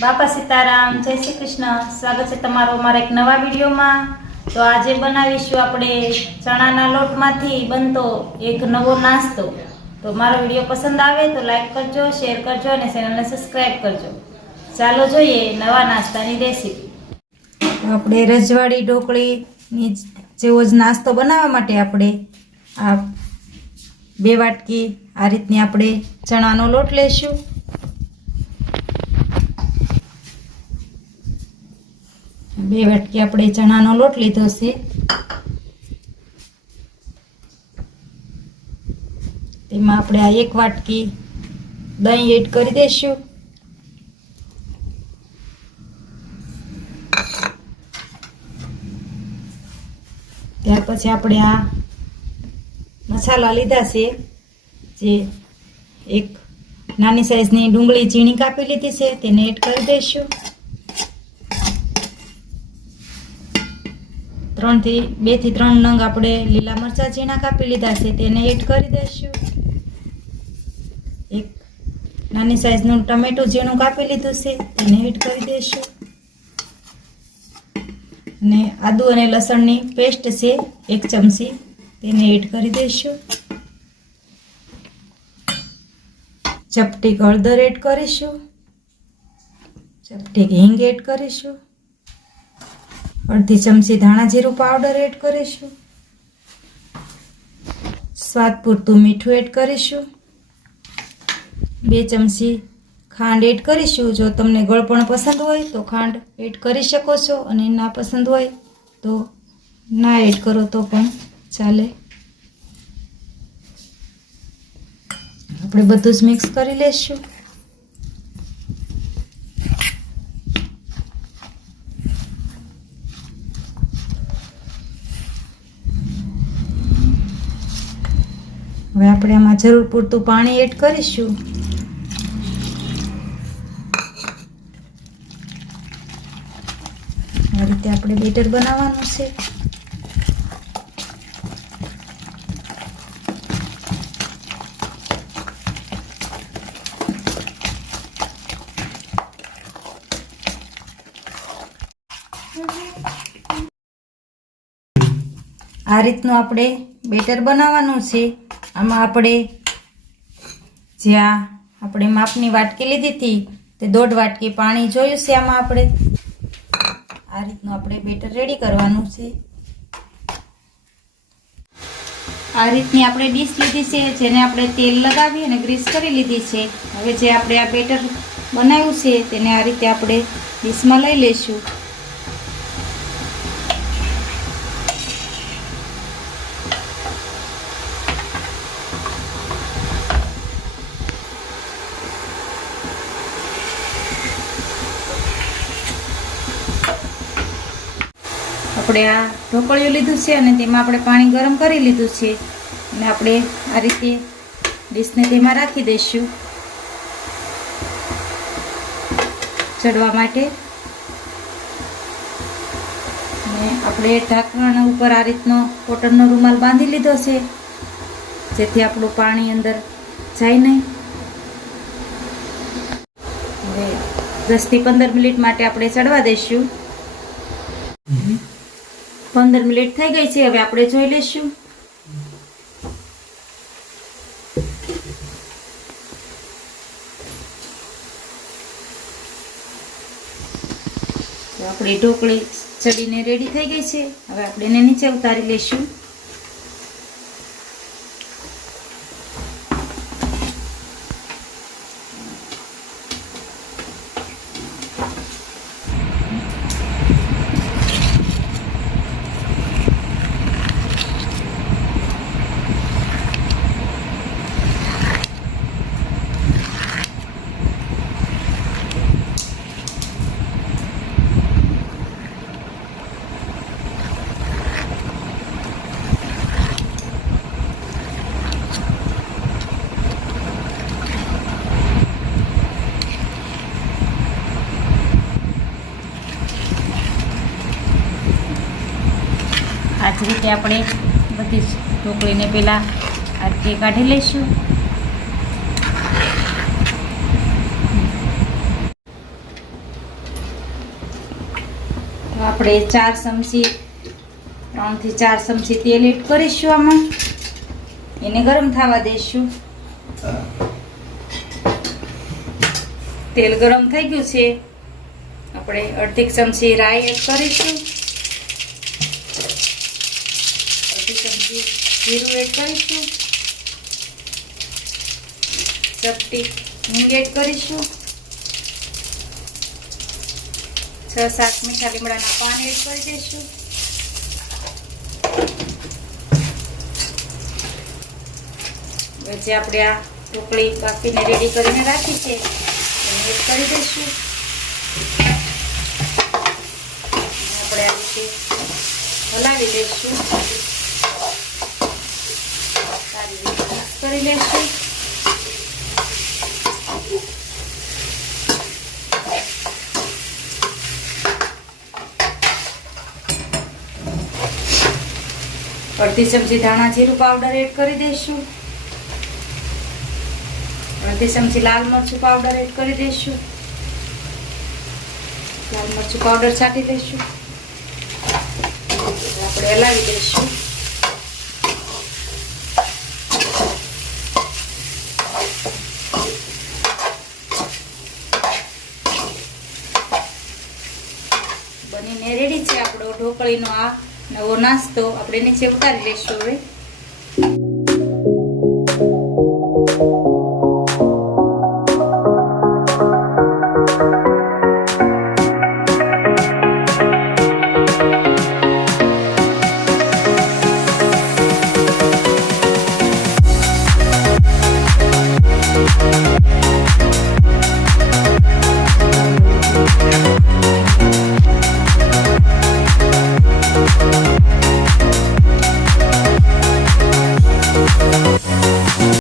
બાપા સીતારામ, જય શ્રી કૃષ્ણ। સ્વાગત છે તમારો અમારા એક નવા વિડીયોમાં। તો આજે બનાવીશું આપણે ચણાના લોટમાંથી બનતો એક નવો નાસ્તો। તો મારો વિડીયો પસંદ આવે તો લાઈક કરજો, શેર કરજો અને ચેનલને સબસ્ક્રાઈબ કરજો। ચાલો જોઈએ નવા નાસ્તાની રેસીપી। આપણે રજવાડી ઢોકળીની જેવો જ નાસ્તો બનાવવા માટે આપણે આ 2 વાટકી આ રીતની આપણે ચણાનો લોટ લઈશું। બે વાટકી આપણે ચણાનો લોટ લીધો છે। તેમાં આપણે આ 1 વાટકી દહીં એડ કરી દઈશું। ત્યાર પછી આપણે આ મસાલા લીધા છે, જે એક નાની સાઈઝની ડુંગળી ઝીણી કાપી લીધી છે તેને એડ કરી દઈશું। 2 થી 3 નંગ આપણે લીલા મરચાં ઝીણા કાપી લીધા છે તેને એડ કરી દઈશું। એક નાની સાઈઝનું ટમેટું ઝીણું કાપી લીધું છે તેને એડ કરી દઈશું। અને આદુ અને લસણની પેસ્ટ છે 1 ચમચી તેને એડ કરી દઈશું। ચપટી હળદર એડ કરીશું, ચપટી હિંગ એડ કરીશું, અડધી ચમચી ધાણા જીરું પાવડર એડ કરીશું, સ્વાદ પૂરતું મીઠું એડ કરીશું, 2 ચમચી ખાંડ એડ કરીશું। જો તમને ગળપણ પસંદ હોય તો ખાંડ એડ કરી શકો છો અને ના પસંદ હોય તો ના એડ કરો તો પણ ચાલે। આપણે બધું જ મિક્સ કરી લઈશું। હવે આપણે આમાં જરૂર પૂરતું પાણી એડ કરીશું। આ રીતે આપણે બેટર બનાવવાનું છે। આ રીતનું આપણે બેટર બનાવવાનું છે। આમાં આપણે જે આપણે માપની વાટકી લીધી હતી તે 1.5 વાટકી પાણી જોયું છે। આમાં આપણે આ રીતનું આપણે બેટર રેડી કરવાનું છે। આ રીતની આપણે ડીશ લીધી છે જેને આપણે તેલ લગાવી અને ગ્રીસ કરી લીધી છે। હવે જે આપણે આ બેટર બનાવ્યું છે તેને આ રીતે આપણે ડીશમાં લઈ લઈશું। આપણે આ ઢોકળિયું લીધું છે અને તેમાં આપણે પાણી ગરમ કરી લીધું છે અને આપણે આ રીતે ડીશને તેમાં રાખી દઈશું ચડવા માટે। અને આપણે ઢાંકણ ઉપર આ રીતનો કોટનનો રૂમાલ બાંધી લીધો છે જેથી આપણું પાણી અંદર જાય નહીં। હવે 10 થી 15 મિનિટ માટે આપણે ચડવા દઈશું। 15 મિનિટ થઈ ગઈ છે, હવે આપણે જોઈ લઈશું। તો આપણી ઢોકળી ચડીને રેડી થઈ ગઈ છે। હવે આપણે એને નીચે ઉતારી લઈશું। આ જ રીતે આપણે બધી જ ઢોકળીને પહેલાં આ રીતે કાઢી લઈશું। આપણે 4 ચમચી 3 થી 4 ચમચી તેલ એડ કરીશું આમાં. એને ગરમ થવા દઈશું. તેલ ગરમ થઈ ગયું છે. આપણે અડધી ચમચી રાઈ એડ કરીશું. અડધી ચમચી જીરું એડ કરીશું. ચપટી હિંગ એડ કરીશું. 6-7 મીઠા લીમડાના પાન એડ કરી દઈશું. જે આપણે આ ઢોકળી બાફીને રેડી કરીને રાખી છે એને એડ કરી દઈશું. આપણે આ રીતે હલાવી દઈશું. સારી રીતે મિક્સ કરી લઈશું. અડધી ચમચી ધાણા જીરું પાવડર એડ કરી દઈશું. અડધી ચમચી લાલ મરચું પાવડર એડ કરી દઈશું. લાલ મરચું પાવડર છાંટી દઈશું. આપણે હલાવી દઈશું. બનીને રેડી છે આપણો ઢોકળીનો આ નવો નાસ્તો. આપણે નીચે ઉતારી લઈશું હવે.